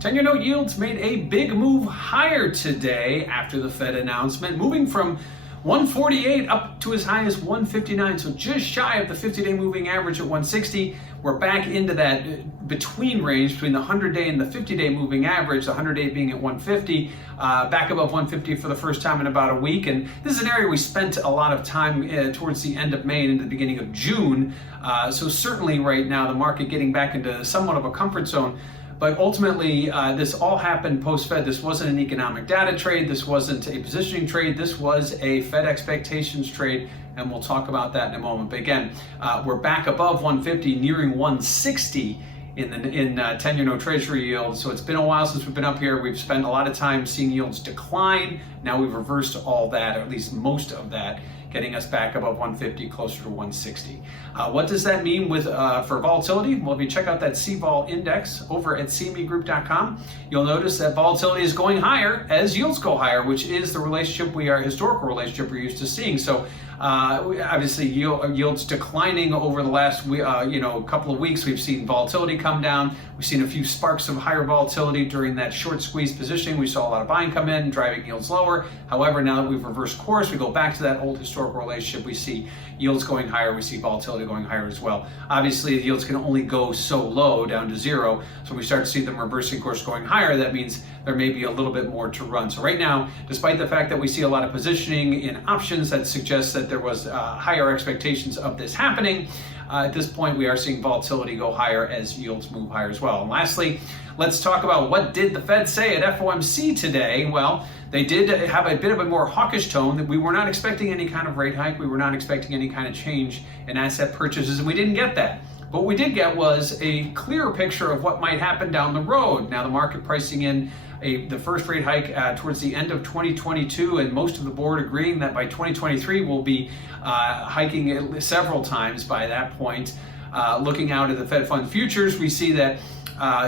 10-year note yields made a big move higher today after the Fed announcement, moving from 148 up to as high as 159, so just shy of the 50-day moving average at 160. We're back into that between range between the 100-day and the 50-day moving average, the 100-day being at 150, back above 150 for the first time in about a week. And this is an area we spent a lot of time towards the end of May and into the beginning of June. So certainly right now the market getting back into somewhat of a comfort zone. But ultimately, this all happened post-Fed. This wasn't an economic data trade. This wasn't a positioning trade. This was a Fed expectations trade, and we'll talk about that in a moment. But again, we're back above 150, nearing 160 in 10-year note Treasury yield. So it's been a while since we've been up here. We've spent a lot of time seeing yields decline. Now we've reversed all that, or at least most of that, getting us back above 150, closer to 160. What does that mean for volatility? Well, if you check out that CVol index over at cmegroup.com, you'll notice that volatility is going higher as yields go higher, which is the historical relationship we're used to seeing. So obviously yields declining over the last couple of weeks. We've seen volatility come down. We've seen a few sparks of higher volatility during that short squeeze positioning. We saw a lot of buying come in, driving yields lower. However, now that we've reversed course, we go back to that old historical relationship. We see yields going higher. We see volatility going higher as well. Obviously, the yields can only go so low, down to zero. So when we start to see them reversing course going higher, that means there may be a little bit more to run. So right now, despite the fact that we see a lot of positioning in options that suggests that there was higher expectations of this happening, at this point we are seeing volatility go higher as yields move higher as well. And lastly, let's talk about what did the Fed say at FOMC today. Well, they did have a bit of a more hawkish tone, that we were not expecting any kind of rate hike. We were not expecting any kind of change in asset purchases, and we didn't get that. But what we did get was a clearer picture of what might happen down the road. Now the market pricing in the first rate hike towards the end of 2022, and most of the board agreeing that by 2023 we'll be hiking several times by that point. Looking out at the Fed Fund futures, we see that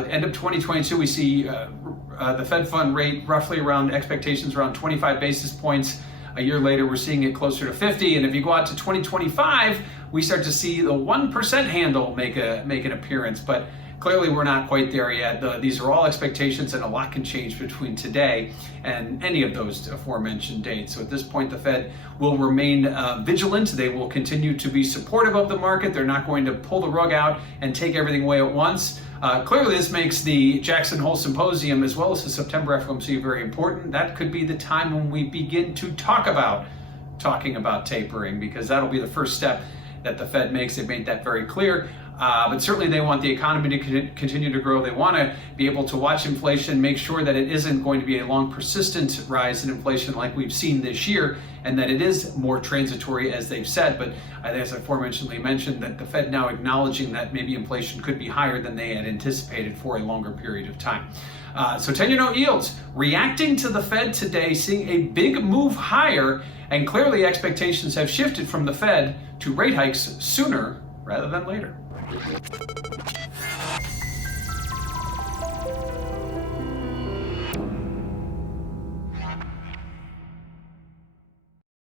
end of 2022, we see the Fed Fund rate roughly around expectations around 25 basis points. A year later, we're seeing it closer to 50. And if you go out to 2025, we start to see the 1% handle make an appearance. But clearly, we're not quite there yet. These are all expectations, and a lot can change between today and any of those aforementioned dates. So at this point, the Fed will remain vigilant. They will continue to be supportive of the market. They're not going to pull the rug out and take everything away at once. Clearly, this makes the Jackson Hole Symposium as well as the September FOMC very important. That could be the time when we begin to talking about tapering, because that'll be the first step that the Fed makes. They've made that very clear. But certainly they want the economy to continue to grow. They want to be able to watch inflation, make sure that it isn't going to be a long, persistent rise in inflation like we've seen this year, and that it is more transitory, as they've said. But as I aforementionedly mentioned, that the Fed now acknowledging that maybe inflation could be higher than they had anticipated for a longer period of time. So 10-year note yields reacting to the Fed today, seeing a big move higher, and clearly expectations have shifted from the Fed to rate hikes sooner rather than later.